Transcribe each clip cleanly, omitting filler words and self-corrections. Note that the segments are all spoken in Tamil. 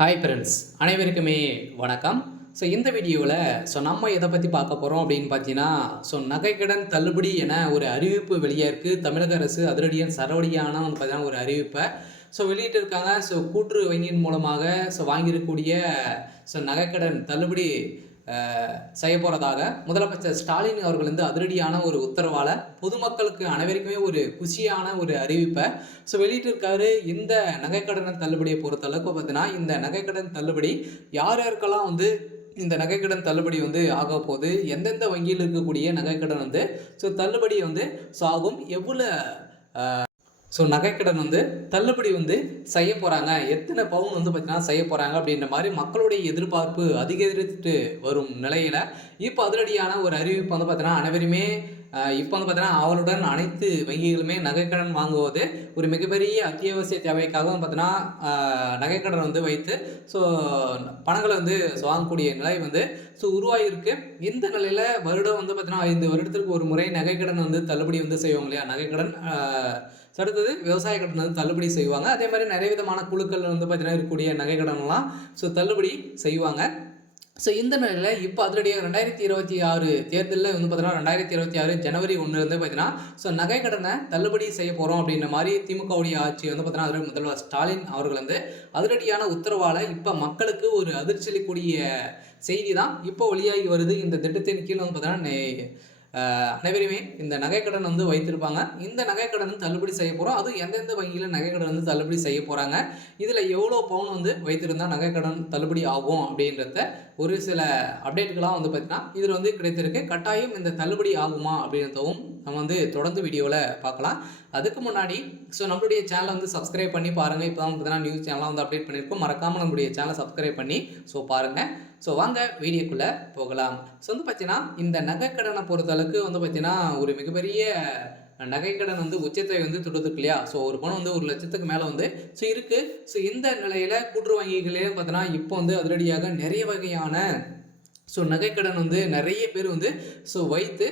ஹாய் ஃப்ரெண்ட்ஸ், அனைவருக்குமே வணக்கம். இந்த வீடியோவில் நம்ம எதை பற்றி பார்க்க போகிறோம் அப்படின்னு பார்த்தீங்கன்னா, நகைக்கடன் தள்ளுபடி என ஒரு அறிவிப்பு வெளியாயிருக்கு. தமிழக அரசு அதிரடியான சரவடியான பார்த்தீங்கன்னா ஒரு அறிவிப்பை வெளியிட்டிருக்காங்க. கூட்டுறவு வங்கியின் மூலமாக வாங்கியிருக்கக்கூடிய நகைக்கடன் தள்ளுபடி செய்ய போகிறதாக முதலமைச்சர் ஸ்டாலின் அவர்கள் அதிரடியான ஒரு உத்தரவால பொதுமக்களுக்கு அனைவருக்குமே ஒரு குஷியான ஒரு அறிவிப்பை வெளியிட்டிருக்காரு. இந்த நகைக்கடன் தள்ளுபடியை பொறுத்தளவுக்கு பார்த்தீங்கன்னா, இந்த நகைக்கடன் தள்ளுபடி யார் யாருக்கெல்லாம் இந்த நகைக்கடன் தள்ளுபடி ஆக போகுது, எந்தெந்த வங்கியில் இருக்கக்கூடிய நகைக்கடன் தள்ளுபடி ஆகும், எவ்வளோ நகைக்கடன் தள்ளுபடி செய்ய போகிறாங்க, எத்தனை பவுன் பார்த்தீங்கன்னா செய்ய போகிறாங்க அப்படின்ற மாதிரி மக்களுடைய எதிர்பார்ப்பு அதிகரித்துட்டு வரும் நிலையில் இப்போ அதிரடியான ஒரு அறிவிப்பு பார்த்தீங்கன்னா அனைவருமே இப்போ பார்த்தீங்கன்னா அவளுடன் அனைத்து வங்கிகளுமே நகைக்கடன் வாங்குவது ஒரு மிகப்பெரிய அத்தியாவசிய தேவைக்காக பார்த்தீங்கன்னா நகைக்கடன் வைத்து பணங்களை வாங்கக்கூடிய நிலை உருவாகிருக்கு. இந்த நிலையில் வருடம் பார்த்தீங்கன்னா 5 வருடத்திற்கு ஒரு முறை நகைக்கடன் தள்ளுபடி செய்வாங்க இல்லையா, நகைக்கடன் அடுத்தது விவசாய கடன் தள்ளுபடி செய்வாங்க. அதே மாதிரி நிறைய விதமான குழுக்கள் பார்த்தீங்கன்னா இருக்கக்கூடிய நகைக்கடன்லாம் தள்ளுபடி செய்வாங்க. இந்த நிலையில் இப்போ அதிரடியாக 2026 தேர்தலில் பார்த்தீங்கன்னா 2026 ஜனவரி 1 பார்த்தீங்கன்னா நகைக்கடனை தள்ளுபடி செய்ய போகிறோம் அப்படின்ற மாதிரி திமுகவுடைய ஆட்சி பார்த்தீங்கன்னா அதில் முதல்வர் ஸ்டாலின் அவர்கள் அதிரடியான உத்தரவால் இப்போ மக்களுக்கு ஒரு அதிர்ச்சி அளிக்கக்கூடிய செய்தி தான் இப்போ வெளியாகி வருது. இந்த திட்டத்தின் கீழ் பார்த்தீங்கன்னா அனைவருமே இந்த நகைக்கடன் வைத்திருப்பாங்க. இந்த நகைக்கடன் தள்ளுபடி செய்ய போகிறோம். அதுவும் எந்தெந்த வங்கியில் நகைக்கடன் தள்ளுபடி செய்ய போகிறாங்க, இதில் எவ்வளோ பவுன் வைத்திருந்தால் நகைக்கடன் தள்ளுபடி ஆகும் அப்படின்றத ஒரு சில அப்டேட்டுகளாக பார்த்தீங்கன்னா இதில் கிடைத்திருக்கு. கட்டாயம் இந்த தள்ளுபடி ஆகுமா அப்படின்றதும் நம்ம தொடர்ந்து வீடியோவில் பார்க்கலாம். அதுக்கு முன்னாடி நம்மளுடைய சேனலை சப்ஸ்கிரைப் பண்ணி பாருங்கள். இப்போ தான் பார்த்தீங்கன்னா நியூஸ் சேனலாக அப்டேட் பண்ணியிருக்கோம். மறக்காமல் நம்மளுடைய சேனலை சப்ஸ்கிரைப் பண்ணி பாருங்கள். வாங்க வீடியோக்குள்ளே போகலாம். பார்த்தீங்கன்னா இந்த நகைக்கடனை பொறுத்தளவுக்கு பார்த்தீங்கன்னா ஒரு மிகப்பெரிய நகைக்கடன் உச்சத்தை தொடுதுக்கு இல்லையா. ஒரு பணம் 1 லட்சத்துக்கு மேலே இருக்குது. இந்த நிலையில் கூட்டுறவு வங்கிகளே பார்த்தீங்கன்னா இப்போ அதிரடியாக நிறைய வகையான நகைக்கடன் நிறைய பேர் வைத்து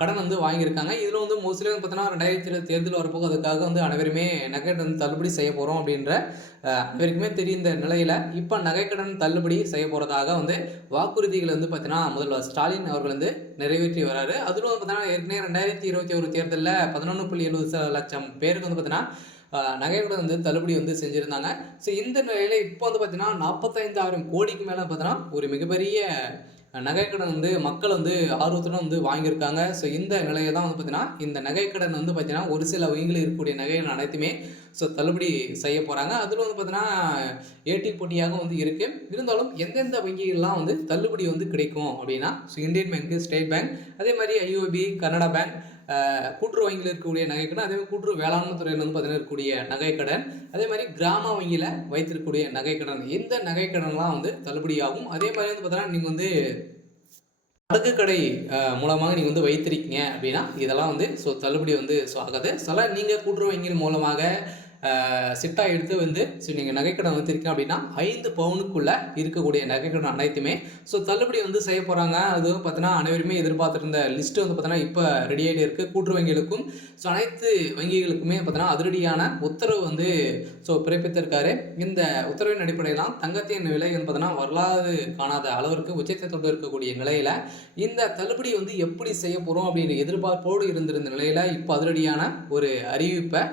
கடன் வாங்கியிருக்காங்க. இதில் மோஸ்ட்லி பார்த்தீங்கன்னா 2020 தேர்தல் வரப்போக அதுக்காக அனைவருமே நகைக்கடன் தள்ளுபடி செய்ய போகிறோம் அப்படின்ற அனைவருக்குமே தெரிந்த நிலையில் இப்போ நகைக்கடன் தள்ளுபடி செய்ய போகிறதாக வாக்குறுதிகள் பார்த்தீங்கன்னா முதல்வர் ஸ்டாலின் அவர்கள் நிறைவேற்றி வராரு. அதில் பார்த்தீங்கன்னா ஏற்கனவே 2021 தேர்தலில் 11.70 லட்சம் பேருக்கு பார்த்தீங்கன்னா நகைக்கடன் தள்ளுபடி செஞ்சுருந்தாங்க. இந்த நிலையில் இப்போ பார்த்தீங்கன்னா 45,000 கோடிக்கு மேலே பார்த்தீங்கன்னா ஒரு மிகப்பெரிய நகைக்கடன் மக்கள் ஆர்வத்துடன் வாங்கியிருக்காங்க. இந்த நிலையை தான் பார்த்தீங்கன்னா இந்த நகைக்கடன் பார்த்தீங்கன்னா ஒரு சில வங்கிகளில் இருக்கக்கூடிய நகைகள் அனைத்துமே தள்ளுபடி செய்ய போகிறாங்க. அதில் பார்த்தீங்கன்னா ஏட்டி போட்டியாக இருக்குது. இருந்தாலும் எந்தெந்த வங்கிகள்லாம் தள்ளுபடி கிடைக்கும் அப்படின்னா இந்தியன் பேங்க், ஸ்டேட் பேங்க், அதே மாதிரி ஐஓபி, கனடா பேங்க், கூட்டுறவு வங்கியில் இருக்கக்கூடிய நகைக்கடன், அதே மாதிரி கூட்டுறவு வேளாண்மை துறையில் பார்த்தீங்கன்னா இருக்கக்கூடிய நகைக்கடன், அதே மாதிரி கிராம வங்கியில் வைத்திருக்கக்கூடிய நகைக்கடன், இந்த நகைக்கடன்லாம் தள்ளுபடி ஆகும். அதே மாதிரி பார்த்தீங்கன்னா நீங்கள் அடகு கடை மூலமாக நீங்கள் வைத்திருக்கீங்க அப்படின்னா இதெல்லாம் தள்ளுபடி ஆகாது. நீங்கள் கூட்டுறவு வங்கியின் மூலமாக சிட்டா எடுத்து நீங்கள் நகைக்கடன் வைத்திருக்கீங்க அப்படின்னா 5 பவுனுக்குள்ளே இருக்கக்கூடிய நகைக்கடன் அனைத்துமே தள்ளுபடி செய்ய போகிறாங்க. அது பார்த்தீங்கன்னா அனைவருமே எதிர்பார்த்துருந்த லிஸ்ட்டு பார்த்தீங்கன்னா இப்போ ரெடியாகிட்டு இருக்குது. கூட்டுறவு வங்கிகளுக்கும் அனைத்து வங்கிகளுக்குமே பார்த்தீங்கன்னா அதிரடியான உத்தரவு பிறப்பித்திருக்காரு. இந்த உத்தரவின் அடிப்படையில் தங்கத்தின் விலை பார்த்தீங்கன்னா வரலாறு காணாத அளவிற்கு உச்சத்தை தொட்டு இருக்கக்கூடிய நிலையில் இந்த தள்ளுபடி எப்படி செய்ய போகிறோம் அப்படின்ற எதிர்பார்ப்போடு இருந்திருந்த நிலையில் இப்போ அதிரடியான ஒரு அறிவிப்பை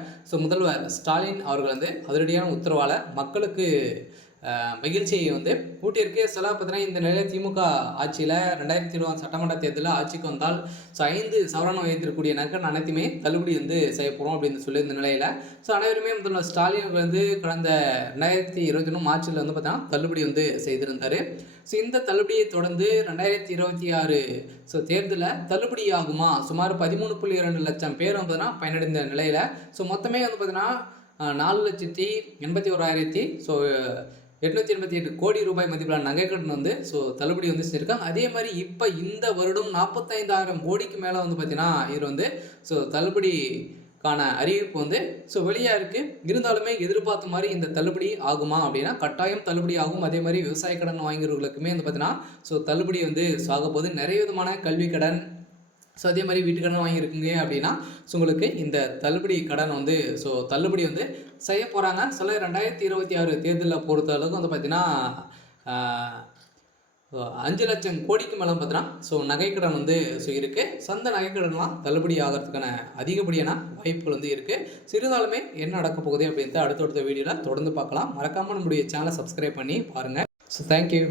முதல்வர் ஸ்டாலின் அவர்கள் அதிரடியான உத்தரவால் மக்களுக்கு மகிழ்ச்சியை ஊட்டியிருக்கு. பார்த்தீங்கன்னா இந்த நிலையில் திமுக ஆட்சியில் 2020 சட்டமன்ற தேர்தலில் ஆட்சிக்கு வந்தால் 5 சவரன் வைத்திருக்கக்கூடிய நகைக்கடன் அனைத்துமே தள்ளுபடி செய்ய போகிறோம் அப்படின்னு சொல்லி இந்த நிலையில் அனைவருமே முதல்வர் ஸ்டாலின் கடந்த 2021 மார்ச்சில் பார்த்தீங்கன்னா தள்ளுபடி செய்திருந்தார். இந்த தள்ளுபடியை தொடர்ந்து 2026 தேர்தலில் தள்ளுபடி ஆகுமா, சுமார் 13.2 லட்சம் பேர் பார்த்தீங்கன்னா பயனடைந்த நிலையில் மொத்தமே பார்த்தீங்கன்னா 4,81,888 கோடி ரூபாய் மதிப்பிலான நகைக்கடன் தள்ளுபடி செஞ்சுருக்காங்க. அதே மாதிரி இப்போ இந்த வருடம் 45,000 கோடிக்கு மேலே பார்த்தீங்கன்னா இது தள்ளுபடிக்கான அறிவிப்பு வெளியாக இருக்குது. இருந்தாலுமே எதிர்பார்த்த மாதிரி இந்த தள்ளுபடி ஆகுமா அப்படின்னா கட்டாயம் தள்ளுபடி ஆகும். அதே மாதிரி விவசாய கடன் வாங்குறவர்களுக்குமே பார்த்தீங்கன்னா தள்ளுபடி ஆக போகுது. நிறைய விதமான கல்வி கடன், ஸோ அதே மாதிரி வீட்டு கடன் வாங்கியிருக்கீங்க அப்படின்னா ஸோ உங்களுக்கு இந்த தள்ளுபடி கடன் வந்து ஸோ தள்ளுபடி வந்து செய்ய போகிறாங்க. சில 2026 தேர்தலில் பொறுத்த அளவுக்கு வந்து பார்த்தீங்கன்னா 5,00,000 கோடிக்கு மேலே பார்த்தீங்கன்னா ஸோ நகைக்கடன் வந்து ஸோ இருக்குது. ஸோ அந்த நகைக்கடன்லாம் தள்ளுபடி ஆகிறதுக்கான அதிகப்படியான வாய்ப்புகள் வந்து இருக்குது. ஸோ இருந்தாலுமே என்ன நடக்க போகுது அப்படின்ட்டு அடுத்தடுத்த வீடியோவில் தொடர்ந்து பார்க்கலாம். மறக்காமல் நம்முடைய சேனலை சப்ஸ்கிரைப் பண்ணி பாருங்கள். So thank you.